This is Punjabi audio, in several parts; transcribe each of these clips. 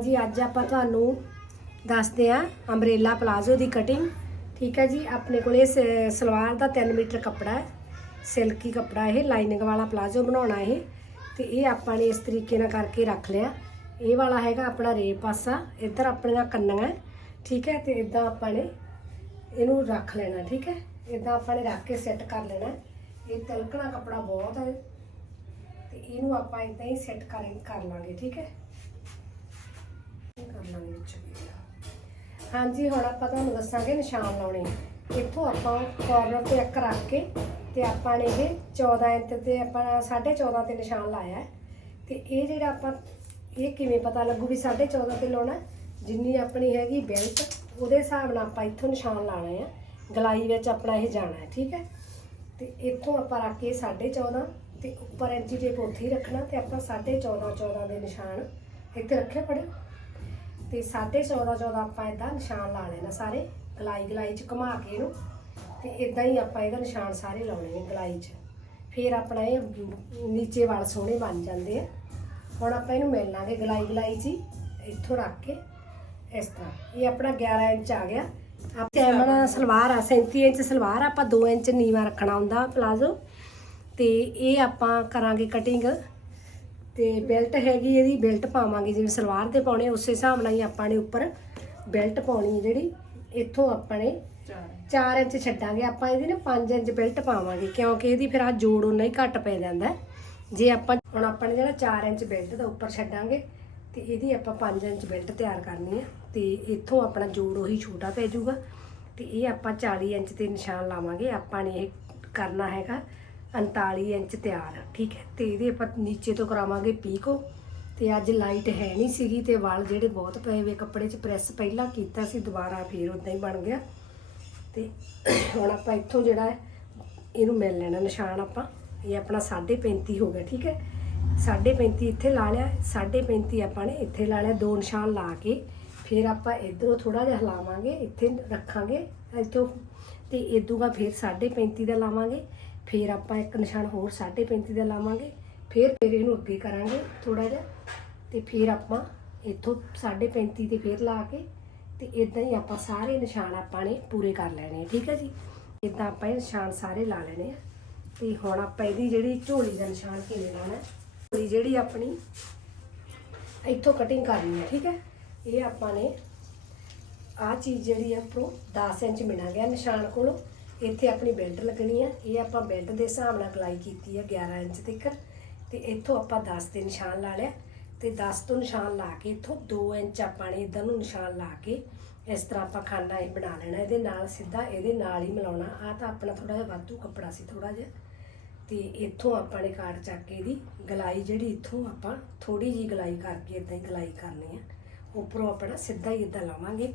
ਜੀ, ਅੱਜ ਆਪਾਂ ਤੁਹਾਨੂੰ ਦੱਸਦੇ ਆ ਅੰਬ੍ਰੇਲਾ ਪਲਾਜ਼ੋ ਦੀ ਕਟਿੰਗ ਠੀਕ ਹੈ ਜੀ, ਆਪਣੇ ਕੋਲ ਇਹ ਸਲਵਾਰ ਦਾ 3 ਮੀਟਰ ਕੱਪੜਾ ਹੈ। ਸਿਲਕੀ ਕੱਪੜਾ ਇਹ, ਲਾਈਨਿੰਗ ਵਾਲਾ ਪਲਾਜ਼ੋ ਬਣਾਉਣਾ ਇਹ। ਤੇ ਇਹ ਆਪਾਂ ਨੇ ਇਸ ਤਰੀਕੇ ਨਾਲ ਕਰਕੇ ਰੱਖ ਲਿਆ। ਇਹ ਵਾਲਾ ਹੈਗਾ ਆਪਣਾ ਰੇ ਪਾਸਾ, ਇੱਧਰ ਆਪਣੀਆਂ ਕੰਨਾਂ ਠੀਕ ਹੈ, ਤੇ ਇਦਾਂ ਆਪਾਂ ਨੇ ਇਹਨੂੰ ਰੱਖ ਲੈਣਾ, ਠੀਕ ਹੈ। ਇਦਾਂ ਆਪਾਂ ਨੇ ਰੱਖ ਕੇ ਸੈੱਟ ਕਰ ਲੈਣਾ ਇਹ ਤਿਲਕਣਾ ਕੱਪੜਾ ਬਹੁਤ ਹੈ। ਤੇ ਇਹਨੂੰ ਆਪਾਂ ਇਦਾਂ ਹੀ ਸੈੱਟ ਕਰ ਕਰ ਲਾਂਗੇ, ਠੀਕ ਹੈ। ਕਰ ਲਾਂਗੇ ਵਿੱਚ ਹਾਂਜੀ, ਹੁਣ ਆਪਾਂ ਤੁਹਾਨੂੰ ਦੱਸਾਂਗੇ ਨਿਸ਼ਾਨ ਲਾਉਣੇ ਇੱਥੋਂ ਆਪਾਂ ਕਾਰਨਰ ਤੇ ਇੱਕ ਰੱਖ ਕੇ ਤੇ ਆਪਾਂ ਨੇ ਇਹ 14 ਇੰਚ ਤੇ ਆਪਾਂ 14.5 ਤੇ ਨਿਸ਼ਾਨ ਲਾਇਆ ਹੈ। ਤੇ ਇਹ ਜਿਹੜਾ ਆਪਾਂ, ਇਹ ਕਿਵੇਂ ਪਤਾ ਲੱਗੂ ਵੀ 14.5 ਤੇ ਲਾਉਣਾ ਜਿੰਨੀ ਆਪਣੀ ਹੈਗੀ ਬੈਲਟ ਉਹਦੇ ਹਿਸਾਬ ਨਾਲ ਆਪਾਂ ਇੱਥੋਂ ਨਿਸ਼ਾਨ ਲਾਣੇ ਆ ਗਲਾਈ ਵਿੱਚ ਆਪਣਾ ਇਹ ਜਾਣਾ ਹੈ, ਠੀਕ ਹੈ? ਤੇ ਇੱਥੋਂ ਆਪਾਂ ਰੱਖ ਕੇ 14.5 ਤੇ ਉੱਪਰ ਇੰਚੀ ਟੇਪ ਉੱਥੇ ਹੀ ਰੱਖਣਾ ਤੇ ਆਪਾਂ 14.5 14 ਦੇ ਨਿਸ਼ਾਨ ਇੱਥੇ ਰੱਖੇ ਪੜੇ ਤੇ 14.5 14 ਆਪਾਂ ਇਦਾਂ ਨਿਸ਼ਾਨ ਲਾ ਲੈਣਾ ਸਾਰੇ ਗਲਾਈ ਗਲਾਈ ਚ ਘੁਮਾ ਕੇ ਇਹਨੂੰ ਤੇ ਇਦਾਂ ਹੀ ਆਪਾਂ ਇਹਦਾ ਨਿਸ਼ਾਨ ਸਾਰੇ ਲਾਉਣੇ ਨੇ ਗਲਾਈ ਚ। ਫਿਰ ਆਪਣਾ ਇਹ ਨੀਚੇ ਵਾਲ ਸੋਹਣੇ ਬਣ ਜਾਂਦੇ ਆ। ਹੁਣ ਆਪਾਂ ਇਹਨੂੰ ਮਿਲ ਲਾਂਗੇ ਗਲਾਈ ਗਲਾਈ ਚ ਹੀ, ਇੱਥੋਂ ਰੱਖ ਕੇ ਇਸ ਤਰ੍ਹਾਂ। ਇਹ ਆਪਣਾ 11 ਇੰਚ ਆ ਗਿਆ। ਆਪ ਕੈਮਰਾ ਸਲਵਾਰ ਆ 37 ਇੰਚ ਸਲਵਾਰ ਆਪਾਂ 2 ਇੰਚ ਨੀਵਾ ਰੱਖਣਾ ਹੁੰਦਾ ਪਲਾਜ਼ੋ। ਤੇ ਇਹ ਆਪਾਂ ਕਰਾਂਗੇ ਕਟਿੰਗ ਤੇ ਬੈਲਟ ਹੈਗੀ ਇਹਦੀ, ਬੈਲਟ ਪਾਵਾਂਗੇ, ਜਿਵੇਂ ਸਲਵਾਰ ਤੇ ਪਾਉਣੇ ਉਸੇ ਹਿਸਾਬ ਨਾਲ ਹੀ ਆਪਾਂ ਨੇ ਉੱਪਰ ਬੈਲਟ ਪਾਉਣੀ ਹੈ ਜਿਹੜੀ, ਇੱਥੋਂ ਆਪਾਂ ਨੇ 4 ਇੰਚ ਛੱਡਾਂਗੇ, ਆਪਾਂ ਇਹਦੀ ਨਾ 5 ਇੰਚ ਬੈਲਟ ਪਾਵਾਂਗੇ, ਕਿਉਂਕਿ ਇਹਦੀ ਫਿਰ ਆ ਜੋੜ ਉਹਨਾਂ ਹੀ ਘੱਟ ਪੈ ਜਾਂਦਾ ਜੇ ਆਪਾਂ, ਹੁਣ ਆਪਾਂ ਨੇ ਜਿਹੜਾ 4 ਇੰਚ ਬੈਲਟ ਦਾ ਉੱਪਰ ਛੱਡਾਂਗੇ, ਤੇ ਇਹਦੀ ਆਪਾਂ 5 ਇੰਚ ਬੈਲਟ ਤਿਆਰ ਕਰਨੀ ਹੈ, ਤੇ ਇੱਥੋਂ ਆਪਣਾ ਜੋੜ ਉਹੀ ਛੋਟਾ ਪੈ ਜਾਊਗਾ, ਤੇ ਇਹ ਆਪਾਂ 40 ਇੰਚ ਤੇ ਨਿਸ਼ਾਨ ਲਾਵਾਂਗੇ, ਆਪਾਂ ਨੇ ਇਹ ਕਰਨਾ ਹੈਗਾ 39 ਇੰਚ ਤਿਆਰ ਠੀਕ ਹੈ। ਤੇ ਇਹਦੇ ਆਪਾਂ ਨੀਚੇ ਤੋਂ ਕਰਾਵਾਂਗੇ ਪੀਕੋ ਤੇ ਅੱਜ ਲਾਈਟ ਹੈ ਨਹੀਂ ਸੀਗੀ ਤੇ ਵਾਲ ਜਿਹੜੇ ਬਹੁਤ ਪਏ ਹੋਏ, ਕੱਪੜੇ 'ਚ ਪ੍ਰੈਸ ਪਹਿਲਾਂ ਕੀਤਾ ਸੀ, ਦੁਬਾਰਾ ਫੇਰ ਉਦਾਂ ਹੀ ਬਣ ਗਿਆ। ਤੇ ਹੁਣ ਆਪਾਂ ਇੱਥੋਂ ਜਿਹੜਾ ਇਹਨੂੰ ਮਿਲ ਲੈਣਾ ਨਿਸ਼ਾਨ ਆਪਾਂ। ਇਹ ਆਪਣਾ 35 ਹੋ ਗਿਆ, ਠੀਕ ਹੈ। 35 ਇੱਥੇ ਲਾ ਲਿਆ 35 ਆਪਾਂ ਨੇ ਇੱਥੇ ਲਾ ਲਿਆ, ਦੋ ਨਿਸ਼ਾਨ ਲਾ ਕੇ। ਫਿਰ ਆਪਾਂ ਇਧਰੋਂ ਥੋੜਾ ਜਿਹਾ ਹਿਲਾਵਾਂਗੇ, ਇੱਥੇ ਰੱਖਾਂਗੇ, ਇੱਥੋਂ। ਤੇ ਇਦੂਗਾ ਫਿਰ 35 ਦਾ ਲਾਵਾਂਗੇ। ਫਿਰ ਆਪਾਂ ਇੱਕ ਨਿਸ਼ਾਨ ਹੋਰ 35 ਦਾ ਲਾਵਾਂਗੇ, ਫਿਰ ਫਿਰ ਇਹਨੂੰ ਅੱਗੇ ਕਰਾਂਗੇ ਥੋੜਾ ਜਿਹਾ ਤੇ ਫਿਰ ਆਪਾਂ ਇੱਥੋਂ 35 ਤੇ ਫਿਰ ਲਾ ਕੇ ਤੇ ਇਦਾਂ ਹੀ ਆਪਾਂ ਸਾਰੇ ਨਿਸ਼ਾਨ ਆਪਾਂ ਨੇ ਪੂਰੇ ਕਰ ਲੈਣੇ ਆ, ਠੀਕ ਹੈ ਜੀ? ਇਦਾਂ ਆਪਾਂ ਇਹ ਨਿਸ਼ਾਨ ਸਾਰੇ ਲਾ ਲੈਣੇ ਆ ਤੇ ਹੁਣ ਆਪਾਂ ਇਹਦੀ ਜਿਹੜੀ ਝੋਲੀ ਦਾ ਨਿਸ਼ਾਨ ਕਿਵੇਂ ਲਾਉਣਾ ਝੋਲੀ ਜਿਹੜੀ ਆਪਣੀ ਇੱਥੋਂ ਕਟਿੰਗ ਕਰਨੀ ਹੈ, ਠੀਕ ਹੈ? ਇਹ ਆਪਾਂ ਨੇ ਆਹ ਚੀਜ਼ ਜਿਹੜੀ ਆ ਉੱਪਰੋਂ 10 ਇੰਚ ਮਿਣਾ ਗਿਆ ਨਿਸ਼ਾਨ ਕੋਲੋਂ ਇੱਥੇ ਆਪਣੀ ਬੈਲਟ ਲੱਗਣੀ ਆ, ਇਹ ਆਪਾਂ ਬੈਲਟ ਦੇ ਹਿਸਾਬ ਨਾਲ ਗਲਾਈ ਕੀਤੀ ਆ 11 ਇੰਚ ਤੱਕ ਤੇ ਇੱਥੋਂ ਆਪਾਂ 10 ਦੇ ਨਿਸ਼ਾਨ ਲਾ ਲਿਆ, ਤੇ 10 ਤੋਂ ਨਿਸ਼ਾਨ ਲਾ ਕੇ ਇੱਥੋਂ 2 ਇੰਚ ਆਪਾਂ ਨੇ ਇਧਰ ਨੂੰ ਨਿਸ਼ਾਨ ਲਾ ਕੇ ਇਸ ਤਰ੍ਹਾਂ ਆਪਾਂ ਖਾਨਾ ਇਹ ਬਣਾ ਲੈਣਾ, ਇਹਦੇ ਨਾਲ ਸਿੱਧਾ ਇਹਦੇ ਨਾਲ ਹੀ ਮਿਲਾਉਣਾ ਆ ਤਾਂ ਆਪਣਾ ਥੋੜਾ ਜਿਹਾ ਵਾਧੂ ਕੱਪੜਾ ਸੀ ਥੋੜਾ ਜਿਹਾ, ਤੇ ਇੱਥੋਂ ਆਪਾਂ ਨੇ ਕਾਟ ਚੱਕ ਕੇ ਇਹਦੀ ਗਲਾਈ ਜਿਹੜੀ ਇੱਥੋਂ ਆਪਾਂ ਥੋੜੀ ਜੀ ਗਲਾਈ ਕਰਕੇ ਇਦਾਂ ਹੀ ਗਲਾਈ ਕਰਨੀ ਆ, ਉੱਪਰੋਂ ਆਪਣਾ ਸਿੱਧਾ ਹੀ ਇਦਾਂ ਲਾਵਾਂਗੇ।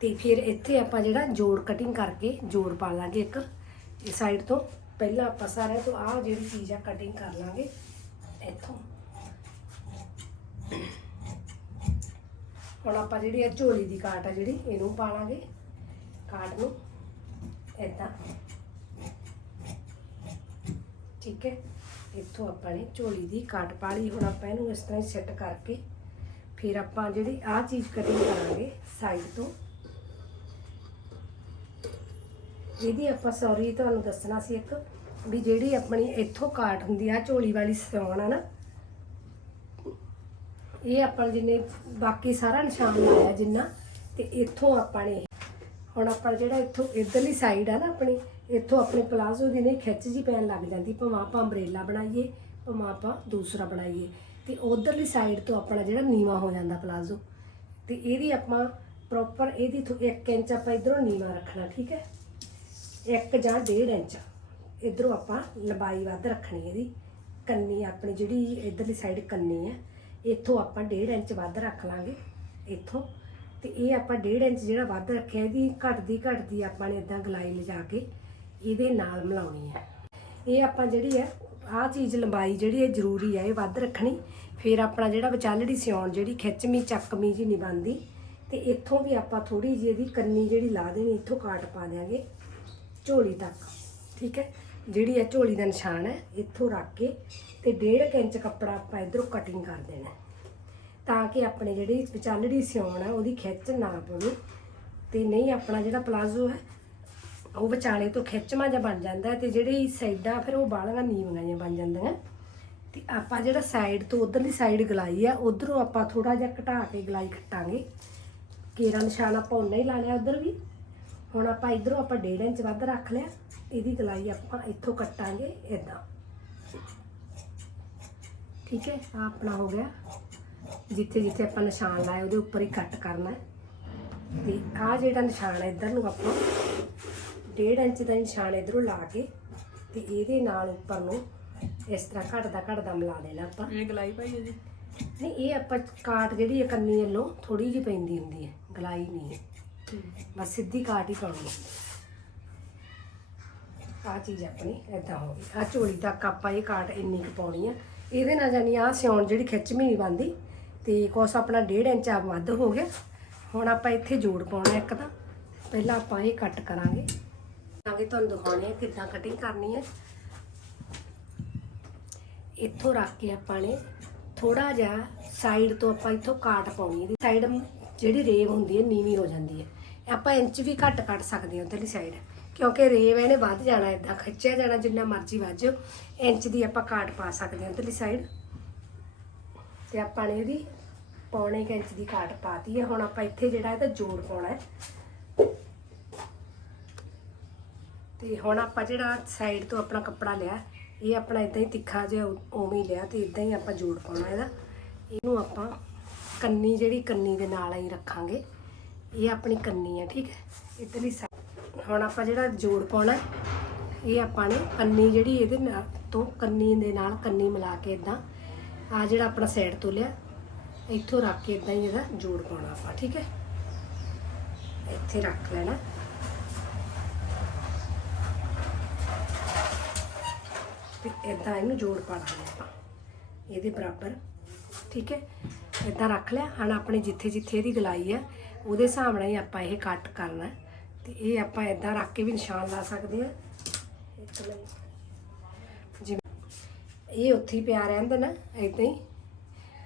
ਤੇ ਫਿਰ ਇੱਥੇ ਆਪਾਂ ਜਿਹੜਾ ਜੋੜ ਕਟਿੰਗ ਕਰਕੇ ਜੋੜ ਪਾ ਲਾਂਗੇ ਇੱਕ। ਇਸ ਸਾਈਡ ਤੋਂ ਪਹਿਲਾਂ ਆਪਾਂ ਸਾਰਿਆਂ ਤੋਂ ਆਹ ਜਿਹੜੀ ਚੀਜ਼ ਆ ਕਟਿੰਗ ਕਰ ਲਾਂਗੇ। ਇੱਥੋਂ। ਹੁਣ ਆਪਾਂ ਜਿਹੜੀ ਇਹ ਝੋਲੀ ਦੀ ਕਾਟ ਆ ਜਿਹੜੀ, ਇਹਨੂੰ ਪਾ ਲਾਂਗੇ। ਕਾਟ ਨੂੰ ਇਦਾਂ ਠੀਕ ਹੈ? ਇੱਥੋਂ ਆਪਾਂ ਨੇ ਝੋਲੀ ਦੀ ਕਾਟ ਪਾ ਲਈ। ਹੁਣ ਆਪਾਂ ਇਹਨੂੰ ਇਸ ਤਰ੍ਹਾਂ ਹੀ ਸੈੱਟ ਕਰਕੇ ਫਿਰ ਆਪਾਂ ਜਿਹੜੀ ਆਹ ਚੀਜ਼ ਕਟਿੰਗ ਕਰਾਂਗੇ ਸਾਈਡ ਤੋਂ। ਇਹਦੀ ਆਪਾਂ ਸੌਰੀ ਤੁਹਾਨੂੰ ਦੱਸਣਾ ਸੀ ਇੱਕ, ਵੀ ਜਿਹੜੀ ਆਪਣੀ ਇੱਥੋਂ ਕਾਟ ਹੁੰਦੀ ਆ ਝੋਲੀ ਵਾਲੀ ਸਿਉਣ ਆ ਨਾ, ਇਹ ਆਪਾਂ ਜਿੰਨੇ ਬਾਕੀ ਸਾਰਾ ਨਿਸ਼ਾਨ ਲਾਇਆ ਜਿੰਨਾ, ਤੇ ਇੱਥੋਂ ਆਪਾਂ ਨੇ ਹੁਣ ਆਪਾਂ ਜਿਹੜਾ ਇੱਥੋਂ ਇਧਰਲੀ ਸਾਈਡ ਆ ਨਾ ਆਪਣੀ, ਇੱਥੋਂ ਆਪਣੇ ਪਲਾਜ਼ੋ ਦੀ ਨੇ ਖਿੱਚ ਜੀ ਪੈਣ ਲੱਗ ਜਾਂਦੀ, ਭਾਵੇਂ ਆਪਾਂ ਅੰਬ੍ਰੇਲਾ ਬਣਾਈਏ, ਭਾਵੇਂ ਆਪਾਂ ਦੂਸਰਾ ਬਣਾਈਏ, ਤੇ ਉਧਰਲੀ ਸਾਈਡ ਤੋਂ ਆਪਣਾ ਜਿਹੜਾ ਨੀਵਾ ਹੋ ਜਾਂਦਾ ਪਲਾਜ਼ੋ ਤੇ ਇਹਦੀ ਆਪਾਂ ਪ੍ਰੋਪਰ ਇਹਦੀ 1 ਇੰਚ ਆਪਾਂ ਇਧਰੋਂ ਨੀਵਾ ਰੱਖਣਾ, ਠੀਕ ਹੈ? ਇੱਕ ਜਾਂ 1.5 ਇੰਚ। ਇਧਰੋਂ ਆਪਾਂ ਲੰਬਾਈ ਵੱਧ ਰੱਖਣੀ ਇਹਦੀ। ਕੰਨੀ ਆਪਣੀ ਜਿਹੜੀ ਇਧਰਲੀ ਸਾਈਡ ਕੰਨੀ ਹੈ, ਇੱਥੋਂ ਆਪਾਂ 1.5 ਇੰਚ ਵੱਧ ਰੱਖ ਲਾਂਗੇ, ਇੱਥੋਂ। ਤੇ ਇਹ ਆਪਾਂ 1.5 ਇੰਚ ਜਿਹੜਾ ਵੱਧ ਰੱਖਿਆ, ਇਹਦੀ ਘਟਦੀ ਘਟਦੀ ਆਪਾਂ ਨੇ ਇਦਾਂ ਗਲਾਈ ਲਿਜਾ ਕੇ ਇਹਦੇ ਨਾਲ ਮਿਲਾਉਣੀ ਹੈ। ਇਹ ਆਪਾਂ ਜਿਹੜੀ ਹੈ, ਆਹ ਚੀਜ਼ ਲੰਬਾਈ ਜਿਹੜੀ ਹੈ ਜ਼ਰੂਰੀ ਹੈ, ਇਹ ਵੱਧ ਰੱਖਣੀ। ਫਿਰ ਆਪਣਾ ਜਿਹੜਾ ਵਿਚਾਲੜੀ ਸਿਉਣ ਜਿਹੜੀ ਖਿੱਚਮੀ ਚੱਕਮੀ ਜੀ ਨਹੀਂ ਬਣਦੀ। ਤੇ ਇੱਥੋਂ ਵੀ ਆਪਾਂ ਥੋੜੀ ਜਿਹੀ ਇਹਦੀ ਕੰਨੀ ਜਿਹੜੀ ਲਾ ਦੇਣੀ, ਇੱਥੋਂ ਕਾਟ ਪਾ ਦਿਆਂਗੇ। ਝੋਲੀ ਤੱਕ, ਠੀਕ ਹੈ? ਜਿਹੜੀ ਹੈ ਝੋਲੀ ਦਾ ਨਿਸ਼ਾਨ ਹੈ, ਇੱਥੋਂ ਰੱਖ ਕੇ ਤੇ 1.5 ਇੰਚ ਕੱਪੜਾ ਆਪਾਂ ਇਧਰੋਂ ਕਟਿੰਗ ਕਰ ਦੇਣਾ ਤਾਂ ਕਿ ਆਪਣੇ ਜਿਹੜੀ ਵਿਚਾਲੜੀ ਸਿਉਣ ਹੈ, ਉਹਦੀ ਖਿੱਚ ਨਾ ਪਵੇ ਤੇ ਨਹੀਂ ਆਪਣਾ ਜਿਹੜਾ ਪਲਾਜ਼ੋ ਹੈ, ਉਹ ਵਿਚਾਲੇ ਤੋਂ ਖਿੱਚਵਾਂ ਜਿਹਾ ਬਣ ਜਾਂਦਾ ਹੈ ਤੇ ਜਿਹੜੀ ਸਾਈਡਾਂ ਫਿਰ ਉਹ ਬਾਲੀਆਂ ਨੀਵੀਆਂ ਜਿਹੀਆਂ ਬਣ ਜਾਂਦੀਆਂ ਤੇ ਆਪਾਂ ਜਿਹੜਾ ਸਾਈਡ ਤੋਂ ਉਧਰਲੀ ਸਾਈਡ ਗਲਾਈ ਆ, ਉਧਰੋਂ ਆਪਾਂ ਥੋੜਾ ਜਿਹਾ ਘਟਾ ਕੇ ਗਲਾਈ ਕੱਟਾਂਗੇ ਕੇਰਾ ਨਿਸ਼ਾਨ ਆਪਾਂ ਉਨਾ ਹੀ ਲਾ ਲਿਆ ਉਧਰ ਵੀ। ਹੁਣ ਆਪਾਂ ਇਧਰੋਂ ਆਪਾਂ 1.5 ਇੰਚ ਵੱਧ ਰੱਖ ਲਿਆ। ਇਹਦੀ ਗਲਾਈ ਆਪਾਂ ਇੱਥੋਂ ਕੱਟਾਂਗੇ ਇਦਾਂ ਠੀਕ ਹੈ ਆ ਆਪਣਾ ਹੋ ਗਿਆ। ਜਿੱਥੇ ਜਿੱਥੇ ਆਪਾਂ ਨਿਸ਼ਾਨ ਲਾਇਆ ਉਹਦੇ ਉੱਪਰ ਹੀ ਕੱਟ ਕਰਨਾ ਤੇ ਆ ਜਿਹੜਾ ਨਿਸ਼ਾਨ ਹੈ ਇਧਰ ਨੂੰ ਆਪਾਂ 1.5 ਇੰਚ ਦਾ ਨਿਸ਼ਾਨ ਇਧਰੋਂ ਲਾ ਕੇ ਤੇ ਇਹਦੇ ਨਾਲ ਉੱਪਰ ਨੂੰ ਇਸ ਤਰ੍ਹਾਂ ਘਟਦਾ ਘਟਦਾ ਮਿਲਾ ਲੈਣਾ ਆਪਾਂ। ਇਹ ਗਲਾਈ ਪਾਈ ਹੈ ਜੀ? ਨਹੀਂ ਇਹ ਆਪਾਂ ਕਾਟ ਜਿਹੜੀ ਕੰਨੀ ਵੱਲੋਂ ਥੋੜੀ ਜਿਹੀ ਪੈਂਦੀ ਹੁੰਦੀ ਹੈ ਗਲਾਈ ਨਹੀਂ ਹੈ। ਬਸ ਸਿੱਧੀ ਕਾਟ ਹੀ ਪਾਉਣੀ ਆ ਚੀਜ਼ ਆਪਣੀ ਏਦਾਂ ਹੋ ਗਈ। ਆ ਚੋਲੀ ਤੱਕ ਆਪਾਂ ਇਹ ਕਾਟ ਇੰਨੀ ਕੁ ਪਾਉਣੀ ਆ। ਇਹਦੇ ਨਾਲ ਜਾਨੀ ਆ ਸਿਉਣ ਜਿਹੜੀ ਖਿੱਚਵੀਂ ਨਹੀਂ ਬੰਦੀ ਤੇ ਕੁਛ ਆਪਣਾ 1.5 ਇੰਚ ਆ ਵੱਧ ਹੋ ਗਿਆ। ਹੁਣ ਆਪਾਂ ਇੱਥੇ ਜੋੜ ਪਾਉਣਾ ਇੱਕ ਤਾਂ। ਪਹਿਲਾਂ ਆਪਾਂ ਇਹ ਕੱਟ ਕਰਾਂਗੇ। ਤਾਂ ਤੁਹਾਨੂੰ ਦਿਖਾਉਣੇ ਆ ਕਿੱਦਾਂ ਕਟਿੰਗ ਕਰਨੀ ਹੈ ਇੱਥੋਂ ਰੱਖ ਕੇ ਆਪਾਂ ਨੇ ਥੋੜਾ ਜਿਹਾ ਸਾਈਡ ਤੋਂ ਆਪਾਂ ਇੱਥੋਂ ਕਾਟ ਪਾਉਣੀ ਹੈ ਸਾਈਡ ਜਿਹੜੀ ਰੇਵ ਹੁੰਦੀ ਹੈ ਨੀਵੀਂ ਹੋ ਜਾਂਦੀ ਹੈ ਆਪਾਂ ਇੰਚ ਵੀ ਘੱਟ ਕੱਟ ਸਕਦੇ ਹਾਂ ਉਧਰਲੀ ਸਾਈਡ ਕਿਉਂਕਿ ਰੇਵ ਇਹਨੇ ਵੱਧ ਜਾਣਾ ਇਦਾਂ ਖਿੱਚਿਆ ਜਾਣਾ ਜਿੰਨਾ ਮਰਜ਼ੀ ਵੱਜੋ ਇੰਚ ਦੀ ਆਪਾਂ ਕਾਟ ਪਾ ਸਕਦੇ ਹਾਂ ਉਧਰਲੀ ਸਾਈਡ ਤੇ ਆਪਾਂ ਨੇ ਇਹਦੀ ਪੌਣੇ ਕੁ ਇੰਚ ਦੀ ਕਾਟ ਪਾਤੀ ਹੈ, ਹੁਣ ਆਪਾਂ ਇੱਥੇ ਜਿਹੜਾ ਇਹਦਾ ਜੋੜ ਪਾਉਣਾ ਹੈ। ਤੇ ਹੁਣ ਆਪਾਂ ਜਿਹੜਾ ਸਾਈਡ ਤੋਂ ਆਪਣਾ ਕੱਪੜਾ ਲਿਆ, ਇਹ ਆਪਣਾ ਇਦਾਂ ਹੀ ਤਿੱਖਾ ਜਿਹਾ ਉਵੇਂ ਹੀ ਲਿਆ ਤੇ ਇਦਾਂ ਹੀ ਆਪਾਂ ਜੋੜ ਪਾਉਣਾ ਇਹਦਾ। ਇਹਨੂੰ ਆਪਾਂ ਕੰਨੀ, ਜਿਹੜੀ ਕੰਨੀ ਦੇ ਨਾਲ ਹੀ ਰੱਖਾਂਗੇ। ਇਹ ਆਪਣੀ ਕੰਨੀ ਹੈ ਠੀਕ ਹੈ? ਇਧਰਲੀ ਸਾਈਡ ਹੁਣ ਆਪਾਂ ਜਿਹੜਾ ਜੋੜ ਪਾਉਣਾ, ਇਹ ਆਪਾਂ ਨੇ ਕੰਨੀ ਜਿਹੜੀ ਇਹਦੇ ਨਾਲ ਤੋਂ ਕੰਨੀ ਦੇ ਨਾਲ ਕੰਨੀ ਮਿਲਾ ਕੇ ਇਦਾਂ ਆ ਜਿਹੜਾ ਆਪਣਾ ਸਾਈਡ ਤੋਂ ਲਿਆ ਇੱਥੋਂ ਰੱਖ ਕੇ ਇਦਾਂ ਹੀ ਇਹਦਾ ਜੋੜ ਪਾਉਣਾ ਆਪਾਂ, ਠੀਕ ਹੈ? ਇੱਥੇ ਰੱਖ ਲੈਣਾ। ਤੇ ਇਦਾਂ ਇਹਨੂੰ ਜੋੜ ਪਾ ਦਾਂਗੇ ਆਪਾਂ, ਇਹਦੇ ਬਰਾਬਰ, ਠੀਕ ਹੈ? ਇਦਾਂ ਰੱਖ ਲਿਆ। ਹੁਣ ਆਪਣੇ ਜਿੱਥੇ ਜਿੱਥੇ ਇਹਦੀ ਗਲਾਈ ਹੈ ਉਹਦੇ ਹਿਸਾਬ ਨਾਲ ਹੀ ਆਪਾਂ ਇਹ ਕੱਟ ਕਰਨਾ ਹੈ। ਤੇ ਇਹ ਆਪਾਂ ਇਦਾਂ ਰੱਖ ਕੇ ਵੀ ਨਿਸ਼ਾਨ ਲਾ ਸਕਦੇ ਆ ਇੱਕ ਜਿਵੇਂ ਇਹ ਉੱਥੇ ਹੀ ਪਿਆ ਰਹਿੰਦਾ ਨਾ ਇਦਾਂ ਹੀ।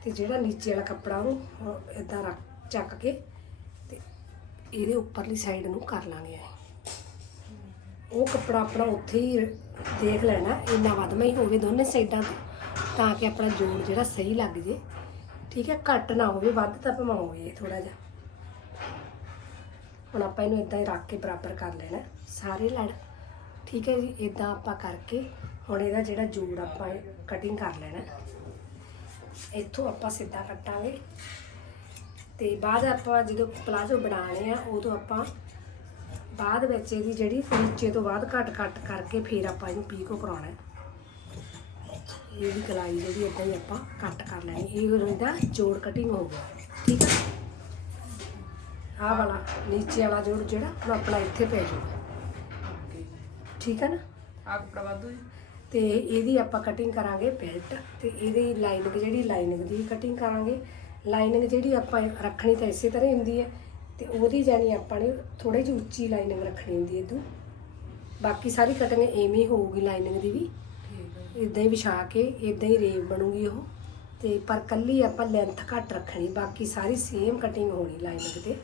ਤੇ ਜਿਹੜਾ ਨੀਚੇ ਵਾਲਾ ਕੱਪੜਾ ਉਹਨੂੰ ਇਦਾਂ ਰੱਖ, ਚੱਕ ਕੇ ਤੇ ਇਹਦੇ ਉੱਪਰਲੀ ਸਾਈਡ ਨੂੰ ਕਰ ਲਾਂਗੇ ਉਹ ਕੱਪੜਾ ਆਪਣਾ ਉੱਥੇ ਹੀ ਦੇਖ ਲੈਣਾ, ਇੰਨਾ ਵਧਮਾ ਹੀ ਹੋਵੇ ਦੋਨੇ ਸਾਈਡਾਂ ਤੋਂ, ਤਾਂ ਕਿ ਆਪਣਾ ਜੋੜ ਜਿਹੜਾ ਸਹੀ ਲੱਗ ਜੇ। ਠੀਕ ਹੈ, ਘੱਟ ਨਾ ਹੋਵੇ, ਵੱਧ ਤਾਂ ਭਮਾਓਗੇ ਥੋੜਾ ਜਿਹਾ। ਹੁਣ ਆਪਾਂ ਇਹਨੂੰ ਇਦਾਂ ਹੀ ਰੱਖ ਕੇ ਬਰਾਬਰ ਕਰ ਲੈਣਾ ਸਾਰੇ ਲੜ ਠੀਕ ਹੈ ਜੀ ਇਦਾਂ ਆਪਾਂ ਕਰਕੇ ਹੁਣ ਇਹਦਾ ਜਿਹੜਾ ਜੋੜ ਆਪਾਂ ਕਟਿੰਗ ਕਰ ਲੈਣਾ ਇੱਥੋਂ ਆਪਾਂ ਸਿੱਧਾ ਕੱਟਾਂਗੇ। ਤੇ ਬਾਅਦ ਆਪਾਂ ਜਦੋਂ ਪਲਾਜ਼ੋ ਬਣਾਉਣੇ ਆ, ਉਦੋਂ ਆਪਾਂ ਬਾਅਦ ਵਿੱਚ ਇਹਦੀ ਜਿਹੜੀ ਨੀਚੇ ਤੋਂ ਬਾਅਦ ਕੱਟ ਕੱਟ ਕਰਕੇ ਫਿਰ ਆਪਾਂ ਇਹਨੂੰ ਪੀਕੋ ਕਰਾਉਣਾ ਹੈ। ਇਹਦੀ ਕਲਾਈ ਜਿਹੜੀ ਇਦਾਂ ਹੀ ਆਪਾਂ ਕੱਟ ਕਰ ਲੈਣੀ ਇਹ ਇਹਦਾ ਜੋੜ ਕਟਿੰਗ ਹੋ ਗਿਆ। ਠੀਕ ਹੈ। ਆਹ ਵਾਲਾ ਨੀਚੇ ਵਾਲਾ ਜੋੜ ਜਿਹੜਾ ਉਹ ਆਪਣਾ ਇੱਥੇ ਪੈ ਜਾਊਗਾ। ਠੀਕ ਹੈ ਨਾ? ਆ ਕੱਪੜਾ ਵਾਧੂ ਜੀ। ਤੇ ਇਹਦੀ ਆਪਾਂ ਕਟਿੰਗ ਕਰਾਂਗੇ ਬੈਲਟ ਤੇ ਇਹਦੀ ਲਾਈਨਿੰਗ ਜਿਹੜੀ ਲਾਈਨਿੰਗ ਦੀ ਕਟਿੰਗ ਕਰਾਂਗੇ। ਲਾਈਨਿੰਗ ਜਿਹੜੀ ਆਪਾਂ ਰੱਖਣੀ ਤਾਂ ਇਸੇ ਤਰ੍ਹਾਂ ਹੀ ਹੁੰਦੀ ਹੈ। ਤੇ ਉਹਦੀ ਜਾਨੀ ਆਪਾਂ ਨੇ ਥੋੜੀ ਜਿਹੀ ਉੱਚੀ ਲਾਈਨਿੰਗ ਰੱਖਣੀ ਹੁੰਦੀ ਹੈ ਤੂੰ ਬਾਕੀ ਸਾਰੀ ਕਟਿੰਗ ਐਵੇਂ ਹੀ ਹੋਊਗੀ ਲਾਈਨਿੰਗ ਦੀ ਵੀ। ਇਦਾਂ ਹੀ ਵਿਛਾ ਕੇ ਇਦਾਂ ਹੀ ਰੇਵ ਬਣੂਗੀ ਉਹ। ਤੇ ਪਰ ਕੱਲੀ ਆਪਾਂ ਲੈਂਥ ਘੱਟ ਰੱਖਣੀ ਬਾਕੀ ਸਾਰੀ ਸੇਮ ਕਟਿੰਗ ਹੋਣੀ ਲਾਈਨਿੰਗ ਤੇ।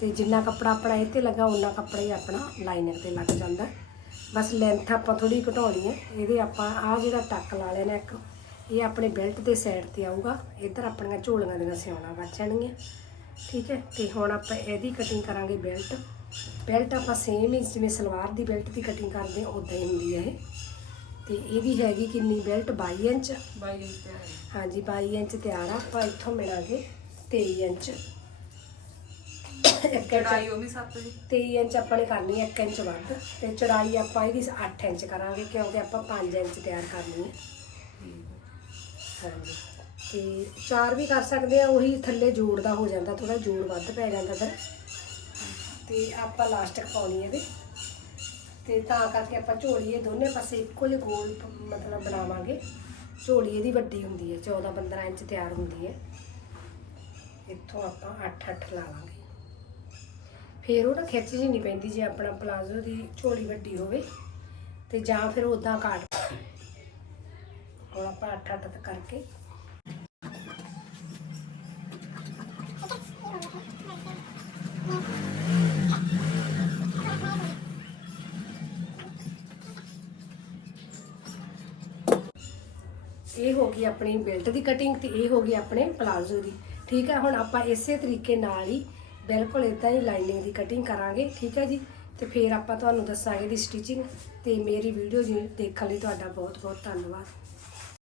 ਤੇ ਜਿੰਨਾ ਕੱਪੜਾ ਆਪਣਾ ਇਹ ਤੇ ਲੱਗਾ ਉਹਨਾਂ ਕੱਪੜਾ ਹੀ ਆਪਣਾ ਲਾਈਨਿੰਗ ਤੇ ਲੱਗ ਜਾਂਦਾ। ਬਸ ਲੈਂਥ ਆਪਾਂ ਥੋੜੀ ਘਟਾਉਣੀ ਹੈ। ਇਹਦੇ ਆਪਾਂ ਆ ਜਿਹੜਾ ਟੱਕ ਲਾ ਲੈਣਾ ਇੱਕ ਇਹ ਆਪਣੇ ਬੈਲਟ ਦੇ ਸਾਈਡ ਤੇ ਆਊਗਾ। ਇੱਧਰ ਆਪਣੀਆਂ ਝੋਲੀਆਂ ਦੀਆਂ ਸਿਉਣਾ ਜਾਣਗੀਆਂ। ਠੀਕ ਹੈ? ਤੇ ਹੁਣ ਆਪਾਂ ਇਹਦੀ ਕਟਿੰਗ ਕਰਾਂਗੇ ਬੈਲਟ ਬੈਲਟ ਆਪਾਂ ਸੇਮ ਹੀ ਜਿਵੇਂ ਸਲਵਾਰ ਦੀ ਬੈਲਟ ਦੀ ਕਟਿੰਗ ਕਰਦੇ ਹਾਂ ਉਦਾਂ ਹੀ ਹੁੰਦੀ ਹੈ ਇਹ। ਤੇ ਇਹਦੀ ਹੈਗੀ ਕਿੰਨੀ ਬੈਲਟ 22 ਇੰਚ। 22 ਇੰਚ ਹਾਂਜੀ 22 ਇੰਚ ਤਿਆਰ ਆ। ਆਪਾਂ ਇੱਥੋਂ ਮਿਲਾਂਗੇ 23 ਇੰਚ। ਇੱਕ ਇੰਚ ਚੜਾਈ ਉਹ ਵੀ 7 ਜੀ 23 ਇੰਚ ਆਪਾਂ ਨੇ ਕਰਨੀ ਹੈ 1 ਇੰਚ ਵੱਧ। ਤੇ ਚੜਾਈ ਆਪਾਂ ਇਹਦੀ 8 ਇੰਚ ਕਰਾਂਗੇ ਕਿਉਂਕਿ ਆਪਾਂ 5 ਇੰਚ ਤਿਆਰ ਕਰਨੀ ਹੈ। ਹਾਂਜੀ। ਤੇ 4 ਵੀ ਕਰ ਸਕਦੇ ਆ ਉਹੀ ਥੱਲੇ ਜੋੜ ਦਾ ਹੋ ਜਾਂਦਾ ਥੋੜਾ ਜੋੜ ਵੱਧ ਪੈ ਜਾਂਦਾ ਫਿਰ। ਤੇ ਆਪਾਂ ਲਾਸਟਿਕ ਪਾਉਣੀ ਹੈ ਇਹਦੇ। ਤੇ ਤਾਂ ਕਰਕੇ ਆਪਾਂ ਝੋਲੀ ਇਹ ਦੋਨੇ ਪਾਸੇ ਇੱਕੋ ਜਿਹੇ ਗੋਲ ਪ- ਮਤਲਬ ਬਣਾਵਾਂਗੇ। ਝੋਲੀ ਇਹਦੀ ਵੱਡੀ ਹੁੰਦੀ ਹੈ 14 15 ਇੰਚ ਤਿਆਰ ਹੁੰਦੀ ਹੈ। ਇੱਥੋਂ ਆਪਾਂ 8 8 ਲਾ ਲਾਂਗੇ ਫਿਰ ਉਹ ਨਾ ਖਿੱਚ ਜੀ ਨਹੀਂ ਪੈਂਦੀ ਜੇ ਆਪਣਾ ਪਲਾਜ਼ੋ ਦੀ ਝੋਲੀ ਵੱਡੀ ਹੋਵੇ ਤੇ ਜਾਂ ਫਿਰ ਉਦਾਂ ਕਾਟ। ਹੁਣ ਆਪਾਂ ਅੱਠ ਅੱਠ ਕਰਕੇ। ਇਹ ਹੋ ਗਈ ਆਪਣੀ ਬੈਲਟ ਦੀ ਕਟਿੰਗ ਤੇ ਇਹ ਹੋ ਗਈ ਆਪਣੇ ਪਲਾਜ਼ੋ ਦੀ। ਠੀਕ ਹੈ, ਹੁਣ ਆਪਾਂ ਇਸੇ ਤਰੀਕੇ ਨਾਲ ਹੀ ਬਿਲਕੁਲ ਇਦਾਂ ਹੀ ਲਾਈਨਿੰਗ ਦੀ ਕਟਿੰਗ ਕਰਾਂਗੇ, ਠੀਕ ਹੈ ਜੀ? ਤੇ ਫਿਰ ਆਪਾਂ ਤੁਹਾਨੂੰ ਦੱਸਾਂਗੇ ਦੀ ਸਟਿਚਿੰਗ ਤੇ ਮੇਰੀ ਵੀਡੀਓ ਜੀ ਦੇਖਣ ਲਈ ਤੁਹਾਡਾ ਬਹੁਤ ਬਹੁਤ ਧੰਨਵਾਦ।